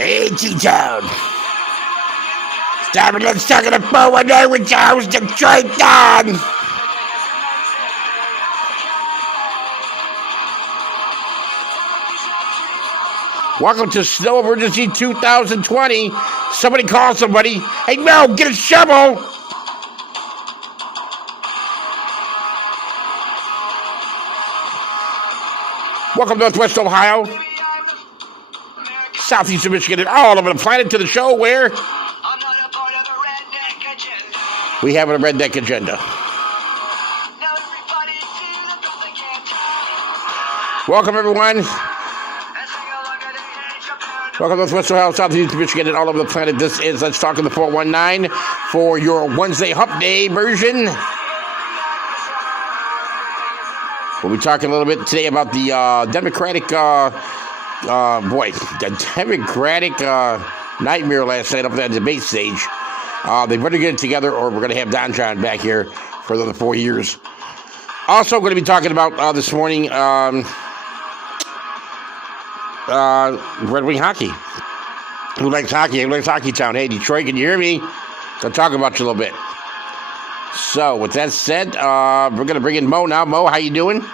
Hey, T-Town. Stop it, let's talk to the 419 with Jones Detroit Don. Welcome to Snow Emergency 2020. Somebody call somebody. Hey, Mel, get a shovel. Welcome to Northwest Ohio, Southeastern Michigan, and all over the planet to the show where we have a redneck agenda. Welcome, everyone. Welcome to Northwest Ohio, Southeastern Michigan, and all over the planet. This is Let's Talk in the 419 for your Wednesday Hump Day version. We'll be talking a little bit today about the Democratic, the Democratic nightmare last night up at the debate stage. They better get it together or we're going to have Don John back here for another 4 years. Also going to be talking about this morning Red Wing hockey. Who likes hockey? Who likes Hockey Town? Hey, Detroit, can you hear me? I'll talk about you a little bit. So, with that said, we're going to bring in Mo now. Mo, how you doing?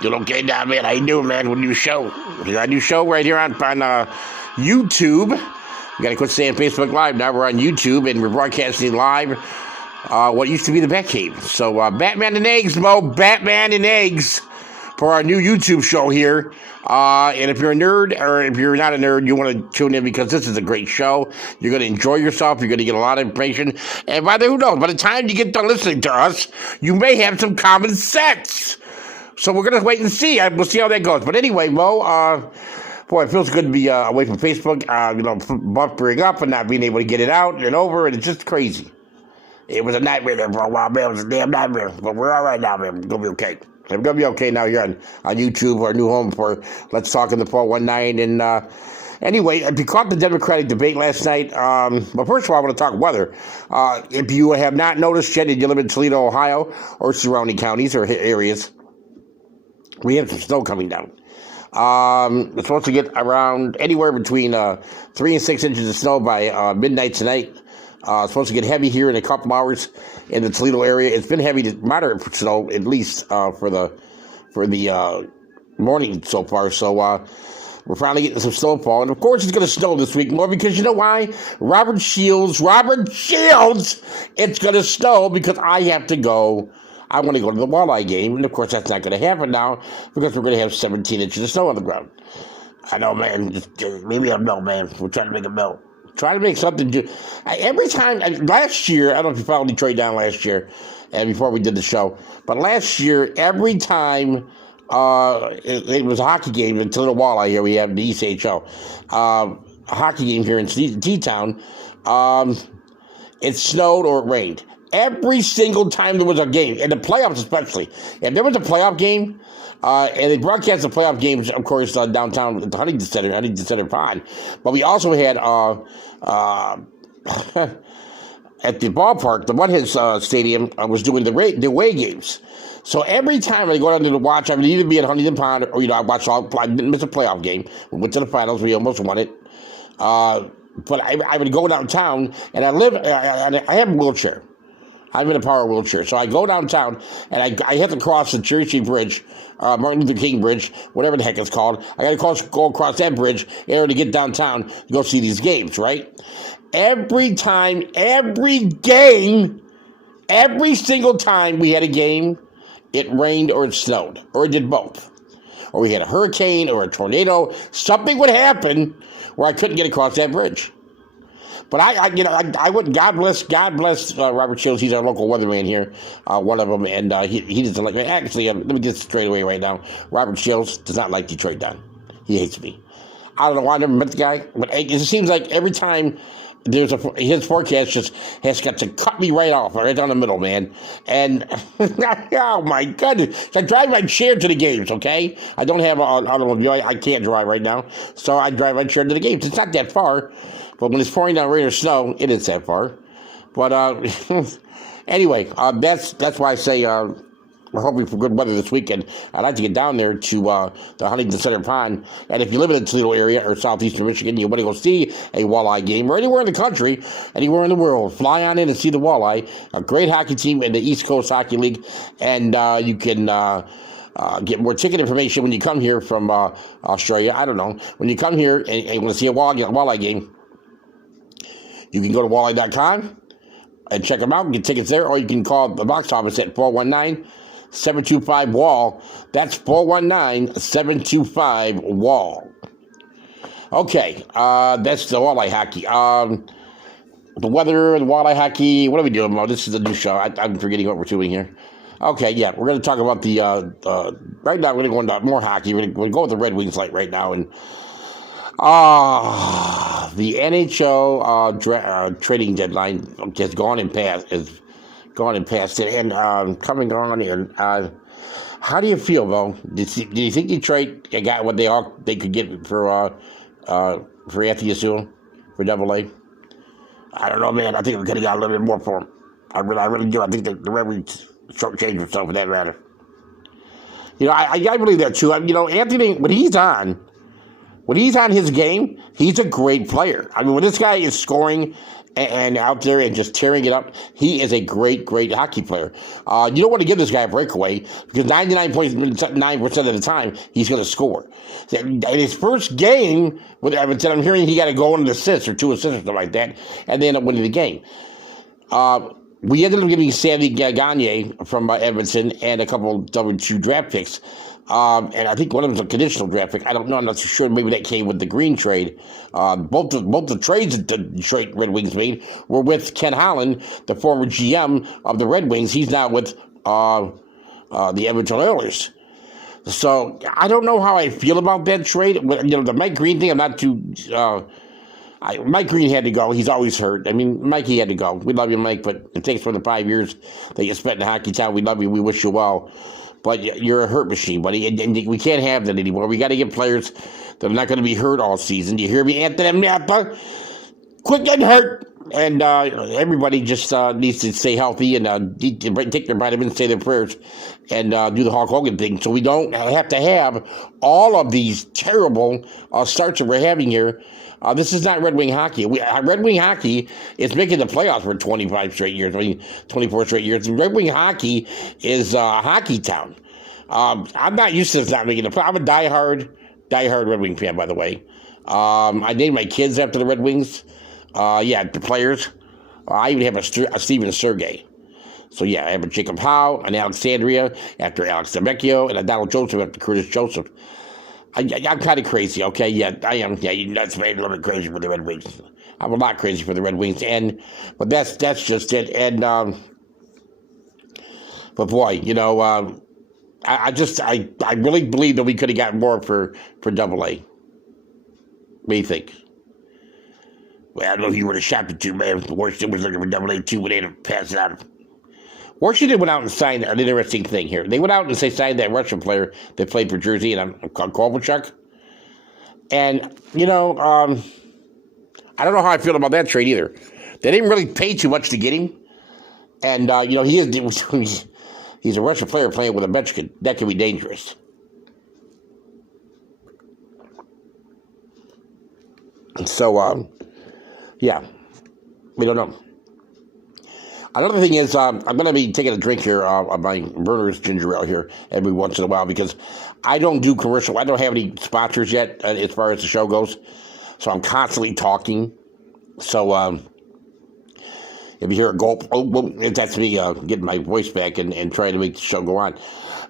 Doing okay now, man. How you doing, man? With a new show. We got a new show right here on YouTube. We got to quit saying Facebook Live. Now we're on YouTube, and we're broadcasting live what used to be the Batcave. So, Batman and Eggs, Mo. Batman and Eggs for our new YouTube show here. And if you're a nerd, or if you're not a nerd, you want to tune in because this is a great show. You're going to enjoy yourself. You're going to get a lot of information. And who knows, by the time you get done listening to us, you may have some common sense. So we're going to wait and see. We'll see how that goes. But anyway, Mo, boy, it feels good to be away from Facebook, buffering up and not being able to get it out and over. And it's just crazy. It was a nightmare there for a while, man. It was a damn nightmare. But we're all right now, man. We're going to be okay. I'm going to be okay now. You're on YouTube, our new home for Let's Talk in the 419. And anyway, if you caught the Democratic debate last night, but first of all, I want to talk weather. If you have not noticed yet, and you live in Toledo, Ohio, or surrounding counties or areas, we have some snow coming down. It's supposed to get around anywhere between 3 and 6 inches of snow by midnight tonight. It's supposed to get heavy here in a couple hours in the Toledo area. It's been heavy to moderate snow, at least for the morning so far. So we're finally getting some snowfall. And of course it's going to snow this week more because you know why? Robert Shields, it's going to snow because I have to go. I want to go to the Walleye game. And of course that's not going to happen now because we're going to have 17 inches of snow on the ground. I know, man. Just maybe I'm no, man. We're trying to make a melt. Try to make something do. Every time, last year, I don't know if you followed Detroit Down last year, and before we did the show, but last year, every time it was a hockey game in Toledo Walleye here, we have the ECHL, a hockey game here in T-Town, it snowed or it rained. Every single time there was a game, and the playoffs especially, if there was a playoff game, and they broadcast the playoff games, of course, downtown at the Huntington Center Pond. But we also had at the ballpark, the Mudhead Stadium was doing the away games. So every time I go down there to watch, I would either be at Huntington Pond or I didn't miss a playoff game. We went to the finals. We almost won it. But I would go downtown, and I have a wheelchair. I'm in a power wheelchair. So I go downtown, and I have to cross the Cherry Bridge, Martin Luther King Bridge, whatever the heck it's called. I got to go across that bridge in order to get downtown to go see these games, right? Every time, every game, every single time we had a game, it rained or it snowed, or it did both. Or we had a hurricane or a tornado. Something would happen where I couldn't get across that bridge. But I wouldn't. God bless Robert Shields. He's our local weatherman here, one of them, and he doesn't like me. Actually, let me get straight away right now. Robert Shields does not like Detroit Down. He hates me. I don't know why I never met the guy, but it seems like every time his forecast just has got to cut me right off, right down the middle, man. And oh my goodness, I drive my chair to the games. Okay, I don't have an automobile. I can't drive right now, so I drive my chair to the games. It's not that far. But when it's pouring down rain or snow, it is that far. But anyway, that's why I say we're hoping for good weather this weekend. I'd like to get down there to the Huntington Center Pond. And if you live in the Toledo area or southeastern Michigan, you want to go see a walleye game or anywhere in the country, anywhere in the world, fly on in and see the walleye. A great hockey team in the East Coast Hockey League. And you can get more ticket information when you come here from Australia. I don't know. When you come here and you want to see a walleye game, you can go to walleye.com and check them out and get tickets there, or you can call the box office at 419-725-WALL. That's 419-725-WALL. Okay, that's the walleye hockey. The weather, the walleye hockey, what are we doing, Mo? This is a new show. I'm forgetting what we're doing here. Okay, yeah, we're going to talk about the, right now we're going to go into more hockey. We're going to go with the Red Wings light right now, and the NHL trading deadline has gone and passed. And coming on. And how do you feel, Bo? Do you think Detroit got what they could get for Anthony Yasuo for AA? I don't know, man. I think we could have got a little bit more for him. I really do. I think the Red Wings shortchanged themselves for that matter. You know, I believe that too. You know, Anthony, when he's on his game, he's a great player. I mean, when this guy is scoring and out there and just tearing it up, he is a great, great hockey player. You don't want to give this guy a breakaway because 99.9% of the time, he's going to score. In his first game with Edmonton, I'm hearing he got a goal and an assist or 2 assists or something like that, and they end up winning the game. We ended up getting Sandy Gagne from Edmonton and a couple W2 draft picks. And I think one of them was a conditional draft pick. I don't know. I'm not too sure. Maybe that came with the Green trade. Both the trades that the Detroit Red Wings made were with Ken Holland, the former GM of the Red Wings. He's now with the Edmonton Oilers. So I don't know how I feel about that trade. You know, the Mike Green thing, I'm not too... Mike Green had to go. He's always hurt. I mean, Mikey had to go. We love you, Mike, but it takes for the 5 years that you spent in hockey town. We love you. We wish you well. But you're a hurt machine, buddy, and we can't have that anymore. We got to get players that are not going to be hurt all season. Do you hear me, Anthony Napa? Quit getting hurt. And everybody just needs to stay healthy and take their vitamins, say their prayers, and do the Hulk Hogan thing. So we don't have to have all of these terrible starts that we're having here. This is not Red Wing hockey. Red Wing hockey is making the playoffs for 25 straight years, 24 straight years. And Red Wing hockey is hockey town. I'm not used to this not making the playoffs. I'm a diehard Red Wing fan, by the way. I named my kids after the Red Wings. The players. I even have a Steven Sergei. So, yeah, I have a Jacob Howe, an Alexandria after Alex Demecchio, and a Donald Joseph after Curtis Joseph. I'm kind of crazy, okay? Yeah, I am. Yeah, you nuts, man. A little bit crazy for the Red Wings. I'm a lot crazy for the Red Wings, but that's just it. And but boy, you know, I really believe that we could have gotten more for AA. What do you think? Well, I don't know if you would have shot the two, man. Washington was looking for AA too when they had to pass it out. Washington went out and signed an interesting thing here. They went out and signed that Russian player that played for Jersey, and called Kovalchuk. And, you know, I don't know how I feel about that trade either. They didn't really pay too much to get him. And, you know, he's a Russian player playing with a Ovechkin. That can be dangerous. And so, yeah, we don't know. Another thing is, I'm going to be taking a drink here of my Verner's ginger ale here every once in a while because I don't do commercial. I don't have any sponsors yet as far as the show goes. So I'm constantly talking. So if you hear a gulp, that's me getting my voice back and trying to make the show go on.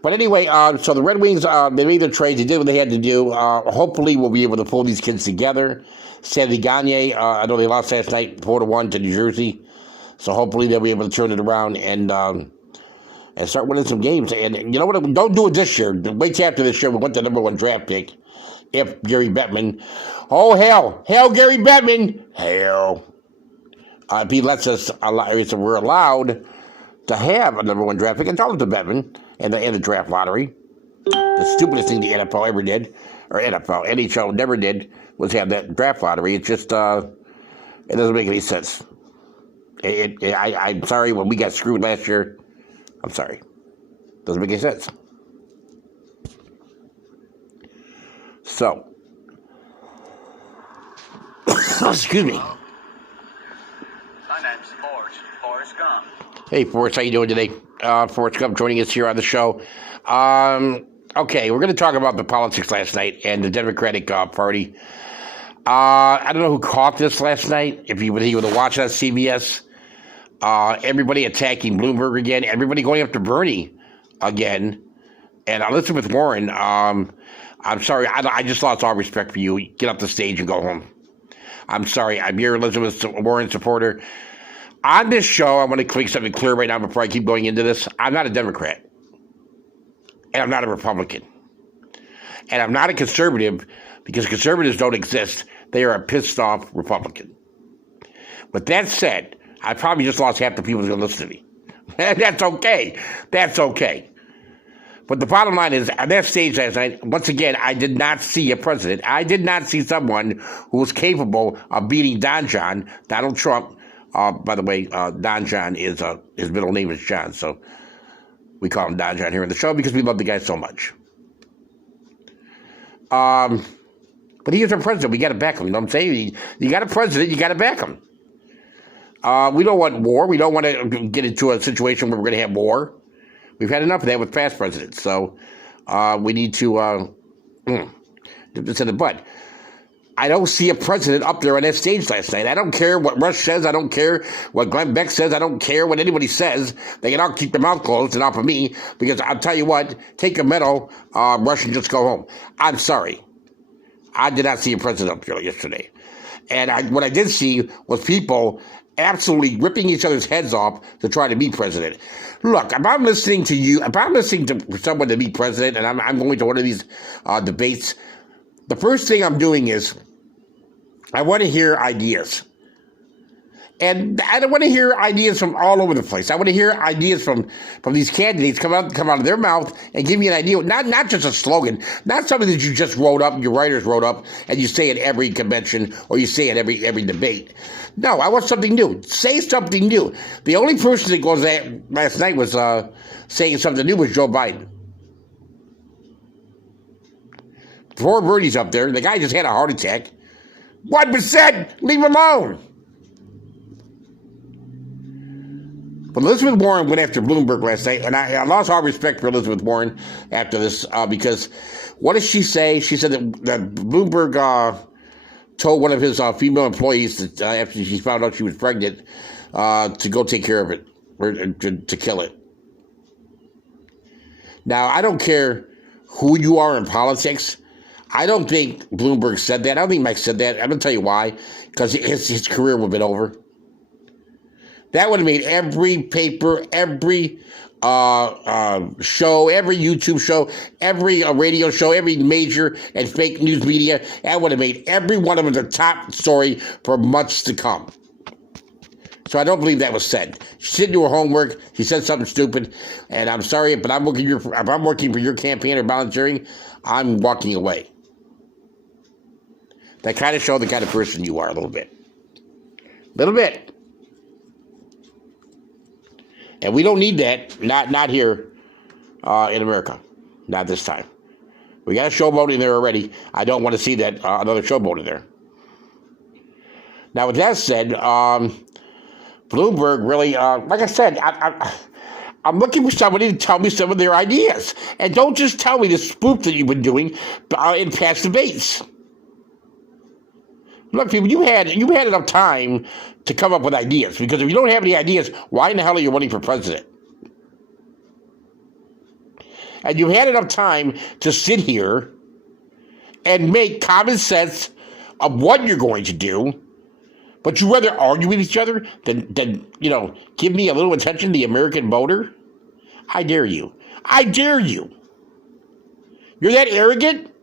But anyway, so the Red Wings, they made their trades. They did what they had to do. Hopefully we'll be able to pull these kids together. Sandy Gagne, I know they lost last night 4-1 to New Jersey. So hopefully they'll be able to turn it around and start winning some games. And you know what? Don't do it this year. Wait till after this year. We want the number 1 draft pick. If Gary Bettman. Oh, hell. Hell, Gary Bettman. Hell. If he lets us, if we're allowed to have a number 1 draft pick, and tell it to Bettman and the draft lottery. The stupidest thing the NFL ever did, or NHL never did, was have that draft lottery. It's just, it doesn't make any sense. I'm sorry when we got screwed last year. I'm sorry. Doesn't make any sense. So, excuse me. My name's Forrest Gump. Hey, Forrest, how you doing today? Forrest Gump joining us here on the show. Okay, we're going to talk about the politics last night and the Democratic Party. I don't know who caught this last night. If you would have watched that on CBS, everybody attacking Bloomberg again, everybody going after Bernie again, and Elizabeth Warren. I'm sorry, I just lost all respect for you. Get off the stage and go home. I'm sorry, I'm your Elizabeth Warren supporter. On this show, I want to make something clear right now before I keep going into this. I'm not a Democrat, and I'm not a Republican, and I'm not a conservative because conservatives don't exist. They are a pissed off Republican. With that said, I probably just lost half the people who's going to listen to me. That's okay. That's okay. But the bottom line is, on that stage last night, once again, I did not see a president. I did not see someone who was capable of beating Donald Trump. By the way, Don John is, his middle name is John, so we call him Don John here on the show because we love the guy so much. But he is our president. We got to back him. You know what I'm saying? You got a president, you got to back him. We don't want war. We don't want to get into a situation where we're going to have war. We've had enough of that with past presidents. So we need to nip this in the bud. I don't see a president up there on that stage last night. I don't care what Rush says. I don't care what Glenn Beck says. I don't care what anybody says. They can all keep their mouth closed and off of me because I'll tell you what, take a medal, Rush, and just go home. I'm sorry. I did not see a president up there yesterday. And what I did see was people absolutely ripping each other's heads off to try to be president. Look, if I'm listening to you, if I'm listening to someone to be president and I'm going to one of these debates, the first thing I'm doing is I want to hear ideas. And I don't want to hear ideas from all over the place. I want to hear ideas from these candidates come out of their mouth and give me an idea. Not just a slogan, not something that you just wrote up, your writers wrote up, and you say at every convention or you say at every debate. No, I want something new. Say something new. The only person that goes there last night was saying something new was Joe Biden. Before Bernie's up there, the guy just had a heart attack. 1%, leave him alone. But Elizabeth Warren went after Bloomberg last night, and I lost all respect for Elizabeth Warren after this because what did she say? She said that Bloomberg told one of his female employees that after she found out she was pregnant to go take care of it, or to kill it. Now, I don't care who you are in politics. I don't think Bloomberg said that. I don't think Mike said that. I'm going to tell you why. Because his career would have been over. That would have made every paper, every show, every YouTube show, every radio show, every major and fake news media. That would have made every one of them the top story for months to come. So I don't believe that was said. She didn't do her homework. She said something stupid. And I'm sorry, but if I'm working for your campaign or volunteering, I'm walking away. That kind of show the kind of person you are a little bit. Little bit. And we don't need that, not here in America. Not this time. We got a showboat in there already. I don't want to see that another showboat in there. Now, with that said, Bloomberg really, like I said, I'm looking for somebody to tell me some of their ideas. And don't just tell me the spoof that you've been doing in past debates. Look, people, you had enough time to come up with ideas. Because if you don't have any ideas, why in the hell are you running for president? And you've had enough time to sit here and make common sense of what you're going to do. But you rather argue with each other than give me a little attention to the American voter? I dare you. I dare you. You're that arrogant?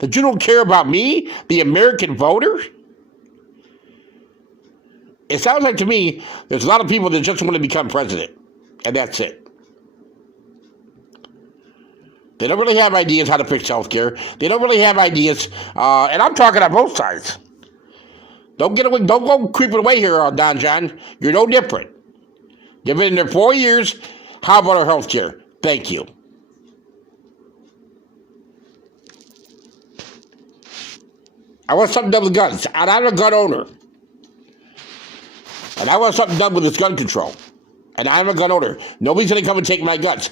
That you don't care about me, the American voter? It sounds like to me there's a lot of people that just want to become president. And that's it. They don't really have ideas how to fix health care. They don't really have ideas, and I'm talking on both sides. Don't get away. Don't go creeping away here, Don John. You're no different. You've been in there 4 years. How about our health care? Thank you. I want something done with guns. And I'm a gun owner. And I want something done with this gun control. And I'm a gun owner. Nobody's going to come and take my guns.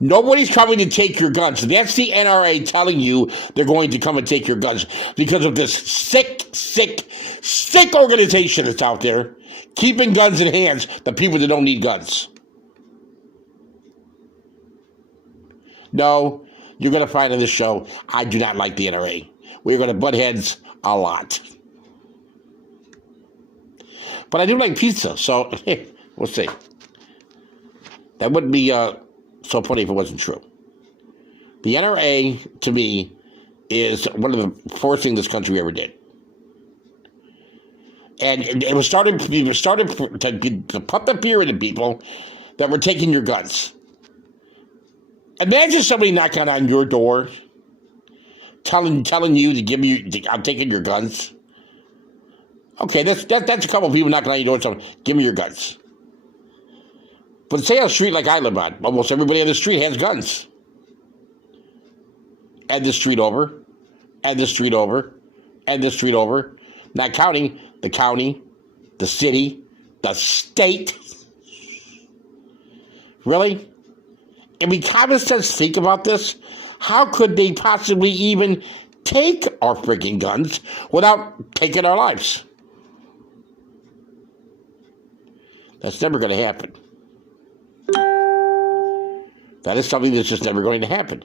Nobody's coming to take your guns. That's the NRA telling you they're going to come and take your guns because of this sick organization that's out there keeping guns in hands of people that don't need guns. No, you're going to find in this show, I do not like the NRA. We're going to butt heads a lot. But I do like pizza, so we'll see. That wouldn't be so funny if it wasn't true. The NRA, to me, is one of the worst things this country ever did. And it was starting to put the fear into people that were taking your guns. Imagine somebody knocking on your door, telling you to give you, I'm taking your guns. Okay, that's a couple of people knocking on your door and saying, give me your guns. But say on a street like I live on, almost everybody on the street has guns. And this street over, and this street over, and this street over. Not counting the county, the city, the state. Really? And we common sense think about this. How could they possibly even take our freaking guns without taking our lives? That's never going to happen. That is something that's just never going to happen.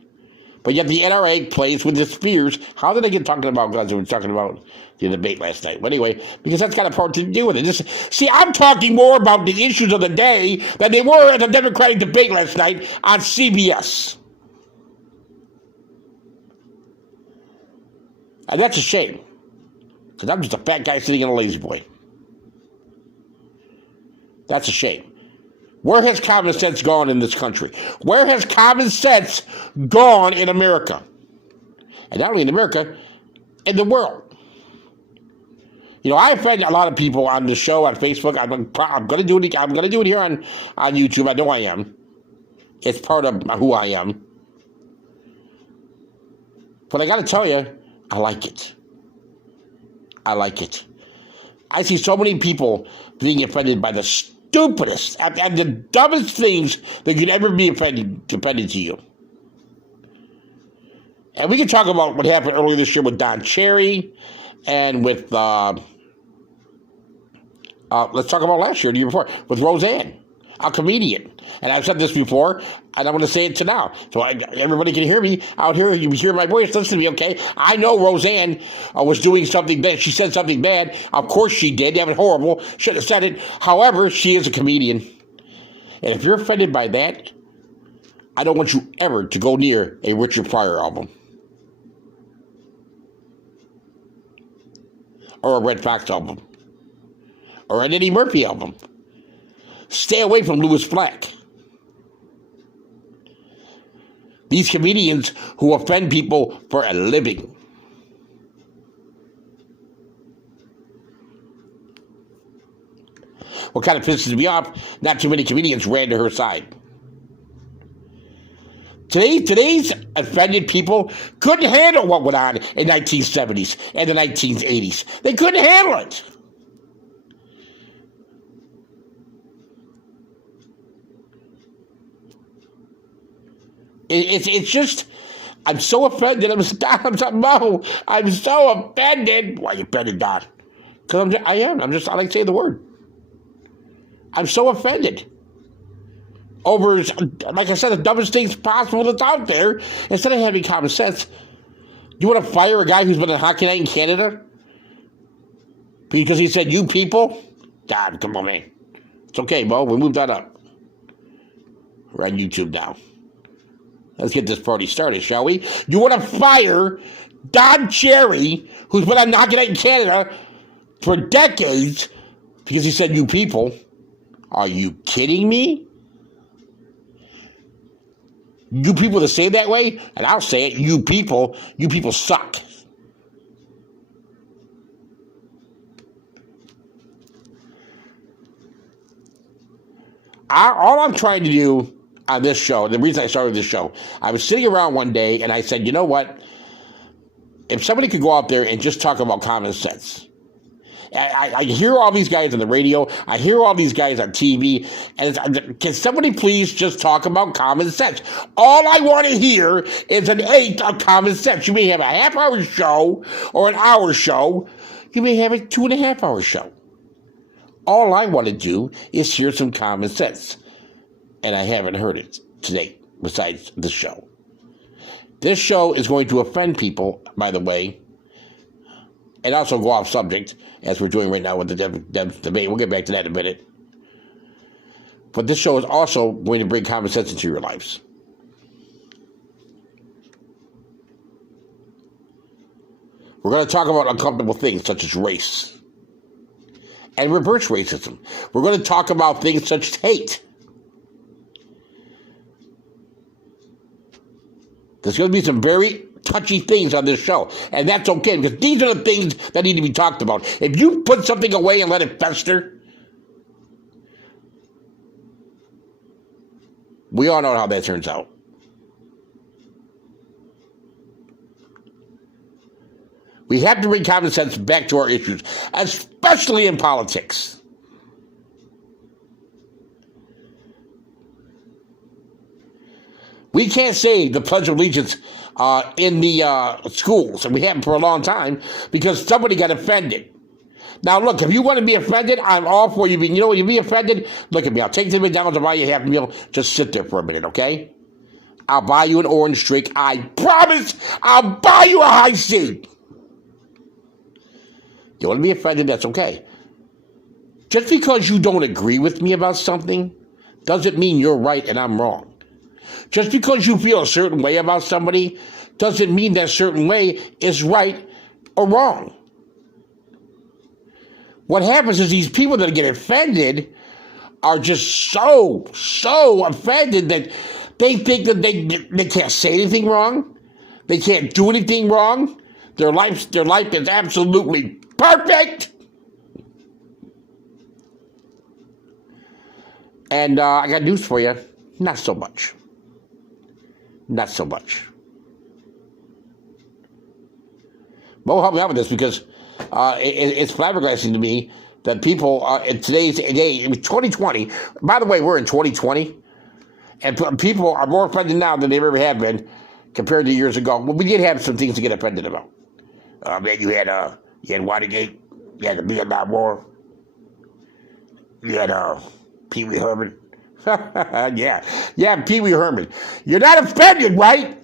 But yet the NRA plays with its fears. How did they get talking about guns? We were talking about the debate last night. But anyway, because that's got a part to do with it. See, I'm talking more about the issues of the day than they were at the Democratic debate last night on CBS. And that's a shame. Because I'm just a fat guy sitting in a lazy boy. That's a shame. Where has common sense gone in this country? Where has common sense gone in America? And not only in America, in the world. You know, I offend a lot of people on the show, on Facebook. I'm going to do it. I'm going to do it here on YouTube. I know I am. It's part of who I am. But I got to tell you, I like it. I like it. I see so many people being offended by the stupidest and the dumbest things that could ever be offended to you. And we can talk about what happened earlier this year with Don Cherry and with, let's talk about last year, the year before, with Roseanne, a comedian. And I've said this before, and I'm going to say it to now. So everybody can hear me out here. You hear my voice. Listen to me, okay? I know Roseanne was doing something bad. She said something bad. Of course she did. That was horrible. Shouldn't have said it. However, she is a comedian. And if you're offended by that, I don't want you ever to go near a Richard Pryor album. Or a Red Fox album. Or an Eddie Murphy album. Stay away from Louis Black. These comedians who offend people for a living. What kind of pisses me off, not too many comedians ran to her side. Today's offended people couldn't handle what went on in the 1970s and the 1980s. They couldn't handle it. It's just, I'm so offended. I'm so offended. Why are you offended, Don? Because I like to say the word. I'm so offended. Over, like I said, the dumbest things possible that's out there. Instead of having common sense, you want to fire a guy who's been on Hockey Night in Canada? Because he said, you people? God, come on, man. It's okay, Mo. We moved that up. We're on YouTube now. Let's get this party started, shall we? You want to fire Don Cherry, who's been on Hockey Night in Canada for decades, because he said, you people? Are you kidding me? You people that say that way, and I'll say it, you people suck. All I'm trying to do on this show, the reason I started this show, I was sitting around one day and I said, you know what? If somebody could go out there and just talk about common sense. I hear all these guys on the radio. I hear all these guys on TV. And can somebody please just talk about common sense? All I want to hear is an 8 of common sense. You may have a half-hour show or an hour show. You may have a 2.5-hour show. All I want to do is hear some common sense. And I haven't heard it today, besides this show. This show is going to offend people, by the way, and also go off subject, as we're doing right now with the debate. We'll get back to that in a minute. But this show is also going to bring common sense into your lives. We're going to talk about uncomfortable things such as race and reverse racism. We're going to talk about things such as hate. There's going to be some very touchy things on this show, and that's okay, because these are the things that need to be talked about. If you put something away and let it fester, we all know how that turns out. We have to bring common sense back to our issues, especially in politics. We can't say the Pledge of Allegiance in the schools, and we haven't for a long time, because somebody got offended. Now, look, if you want to be offended, I'm all for you. You know, when you be offended, look at me. I'll take you to McDonald's, I'll buy you a half meal. Just sit there for a minute, okay? I'll buy you an orange drink. I promise I'll buy you a high C. You want to be offended, that's okay. Just because you don't agree with me about something doesn't mean you're right and I'm wrong. Just because you feel a certain way about somebody doesn't mean that certain way is right or wrong. What happens is these people that get offended are just so offended that they think that they can't say anything wrong. They can't do anything wrong. Their life is absolutely perfect. And I got news for you. Not so much. Not so much. But we'll help me out with this, because it's flabbergasting to me that people in today's day, 2020, by the way, we're in 2020, and people are more offended now than they ever have been compared to years ago. Well, we did have some things to get offended about. Man, you had Watergate, you had the Vietnam War, you had Pee Wee Herman. yeah, Pee Wee Herman. You're not offended, right?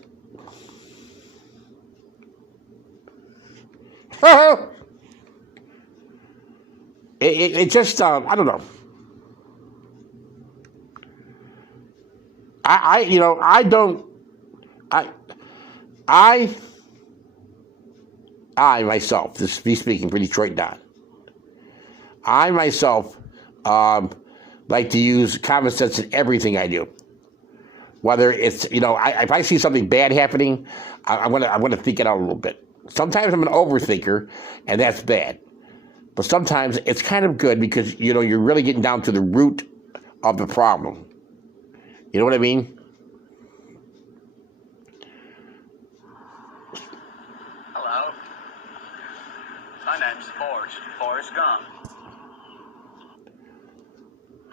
it just, I don't know. I myself, this is me speaking for Detroit Don, I myself like to use common sense in everything I do. Whether it's, if I see something bad happening, I want to think it out a little bit. Sometimes I'm an overthinker, and that's bad. But sometimes it's kind of good, because, you're really getting down to the root of the problem. You know what I mean? Hello. My name's Forrest Gump.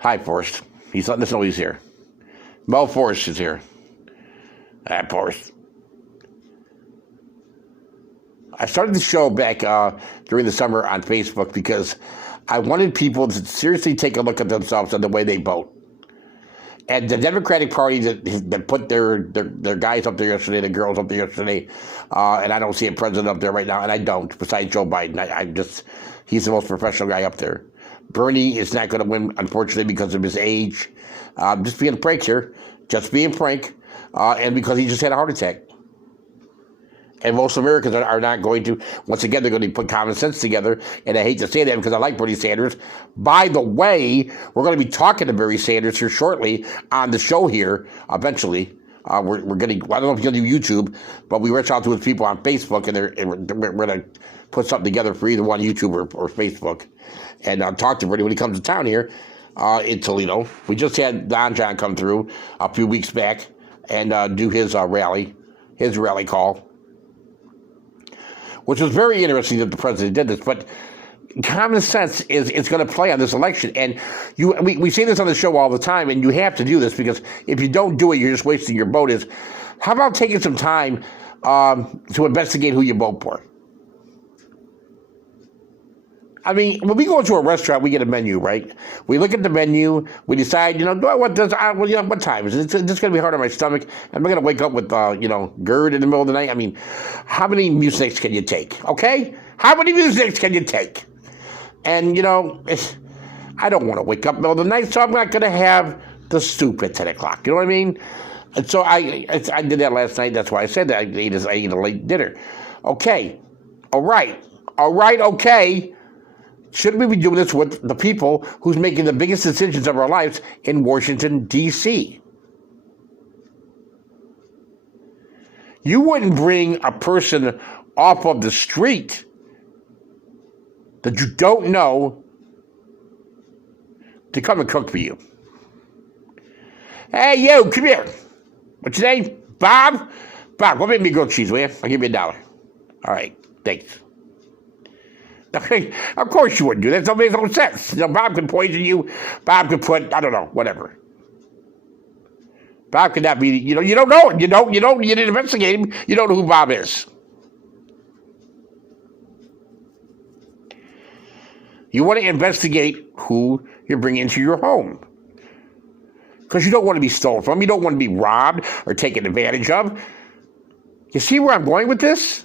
Hi, Forrest. He's letting us know he's here. Mo Forrest is here. Hi, Forrest. I started the show back during the summer on Facebook because I wanted people to seriously take a look at themselves and the way they vote. And the Democratic Party that put their guys up there yesterday, the girls up there yesterday, and I don't see a president up there right now, and I don't, besides Joe Biden. He's the most professional guy up there. Bernie is not going to win, unfortunately, because of his age. Just being a prank here. Just being a prank. And because he just had a heart attack. And most Americans are not going to. Once again, they're going to put common sense together. And I hate to say that because I like Bernie Sanders. By the way, we're going to be talking to Bernie Sanders here shortly on the show here, eventually. We're going to, I don't know if he's going to do YouTube, but we reached out to his people on Facebook, and we're going to put something together for either one, YouTube or Facebook. And I'll talk to Bernie when he comes to town here. in Toledo. We just had Don John come through a few weeks back and do his rally call, which was very interesting that the president did this. But common sense is going to play on this election, and we say this on the show all the time, and you have to do this because if you don't do it, you're just wasting your vote. Is how about taking some time to investigate who you vote for? I mean, when we go into a restaurant, we get a menu, right? We look at the menu, we decide, what time is it? It's just going to be hard on my stomach. Am I going to wake up with, GERD in the middle of the night? I mean, how many Mucinex can you take, okay? How many Mucinex can you take? And, I don't want to wake up in the middle of the night, so I'm not going to have the soup at 10 o'clock. You know what I mean? And so I did that last night. That's why I said that. I ate a late dinner. Okay. All right, okay. Shouldn't we be doing this with the people who's making the biggest decisions of our lives in Washington, D.C.? You wouldn't bring a person off of the street that you don't know to come and cook for you. Hey, you, come here. What's your name? Bob? Bob, go make me grilled cheese, will you? I'll give you $1. All right, thanks. Of course you wouldn't do that. That makes no sense. Bob could poison you. Bob could put, I don't know, whatever. Bob could not be, you don't know him. You didn't investigate him. You don't know who Bob is. You want to investigate who you're bringing into your home. Because you don't want to be stolen from. You don't want to be robbed or taken advantage of. You see where I'm going with this?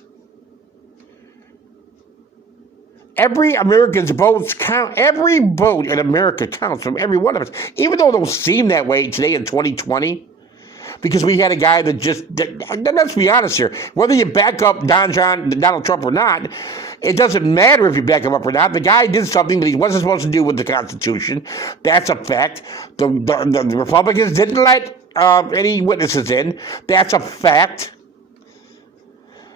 Every American's votes count. Every vote in America counts from every one of us. Even though it don't seem that way today in 2020, because we had a guy let's be honest here, whether you back up Donald Trump or not, it doesn't matter if you back him up or not. The guy did something that he wasn't supposed to do with the Constitution. That's a fact. The Republicans didn't let any witnesses in. That's a fact.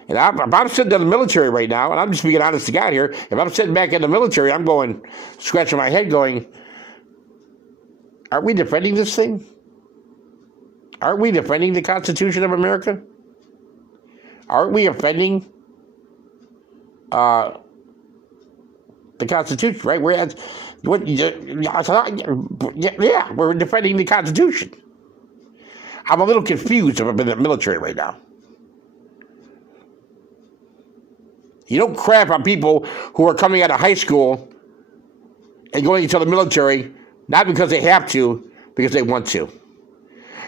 And if I'm sitting in the military right now, and I'm just being honest to God here, if I'm sitting back in the military, I'm scratching my head going, aren't we defending this thing? Aren't we defending the Constitution of America? Aren't we offending the Constitution, right? We're defending the Constitution. I'm a little confused if I'm in the military right now. You don't crap on people who are coming out of high school and going into the military, not because they have to, because they want to.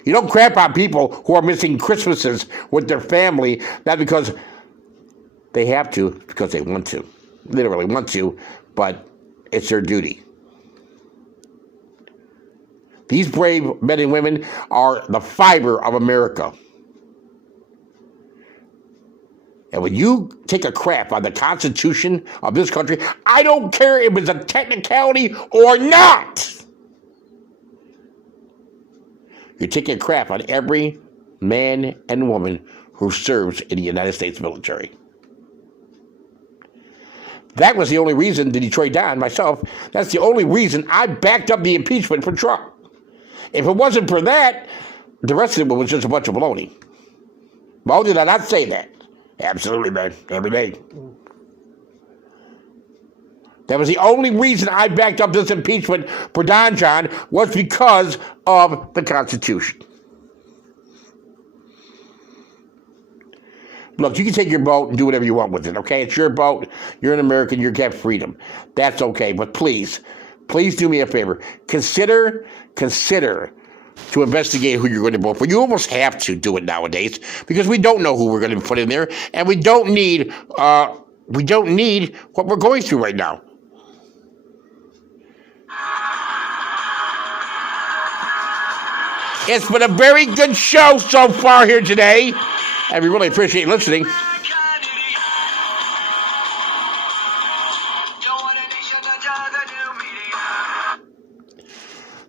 You don't crap on people who are missing Christmases with their family, not because they have to, because they want to. Literally want to, but it's their duty. These brave men and women are the fiber of America. And when you take a crap on the Constitution of this country, I don't care if it's a technicality or not. You're taking a crap on every man and woman who serves in the United States military. That was the only reason, the Detroit Don, myself, that's the only reason I backed up the impeachment for Trump. If it wasn't for that, the rest of it was just a bunch of baloney. Well, did I not say that? Absolutely, man. Every day. That was the only reason I backed up this impeachment for Don John was because of the Constitution. Look, you can take your vote and do whatever you want with it, okay? It's your vote. You're an American. You have freedom. That's okay. But please do me a favor. Consider to investigate who you're going to vote for. You almost have to do it nowadays because we don't know who we're going to put in there, and we don't need what we're going through right now. It's been a very good show so far here today, and we really appreciate you listening.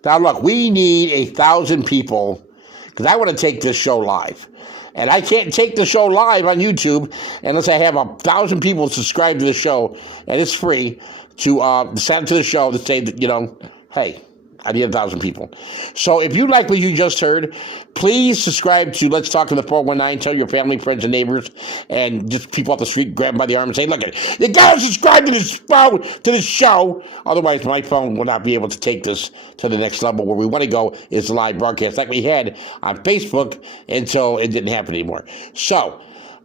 Now, look, we need 1,000 people because I want to take this show live. And I can't take the show live on YouTube unless I have 1,000 people subscribe to the show. And it's free to send to the show to say that, hey, I need 1,000 people. So if you like what you just heard, please subscribe to Let's Talk to the 419. Tell your family, friends, and neighbors, and just people off the street, grab them by the arm and say, look, you gotta subscribe to this phone, to this show. Otherwise, my phone will not be able to take this to the next level. Where we want to go is the live broadcast like we had on Facebook until it didn't happen anymore. So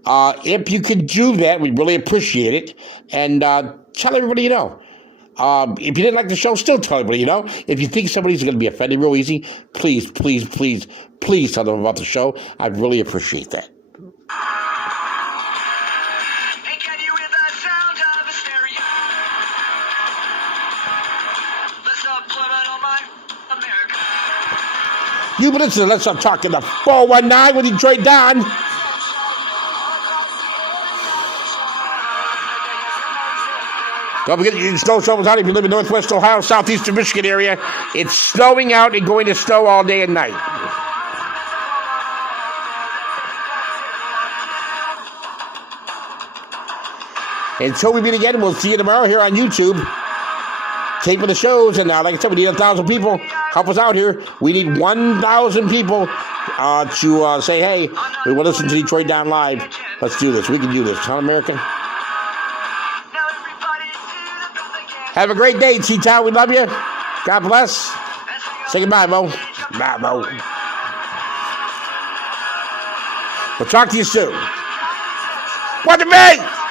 if you could do that, we'd really appreciate it. And tell everybody you know. If you didn't like the show, still tell everybody you know. If you think somebody's going to be offended real easy, please, please, please, please tell them about the show. I'd really appreciate that. Hey, can you hear the sound of a stereo? Let's not put it on my America. You've been listening to Let's Stop Talking the 419 with Detroit Don. Don't forget, snow shovels out if you live in Northwest Ohio, Southeastern Michigan area. It's snowing out and going to snow all day and night. Until we meet again, we'll see you tomorrow here on YouTube. Taping the shows, and like I said, we need 1,000 people. Help us out here. We need 1,000 people to say, hey, we want to listen to Detroit Down Live. Let's do this. We can do this. Huh, America? Have a great day, T-Town. We love you. God bless. Say goodbye, Mo. Bye, Mo. We'll talk to you soon. What to me?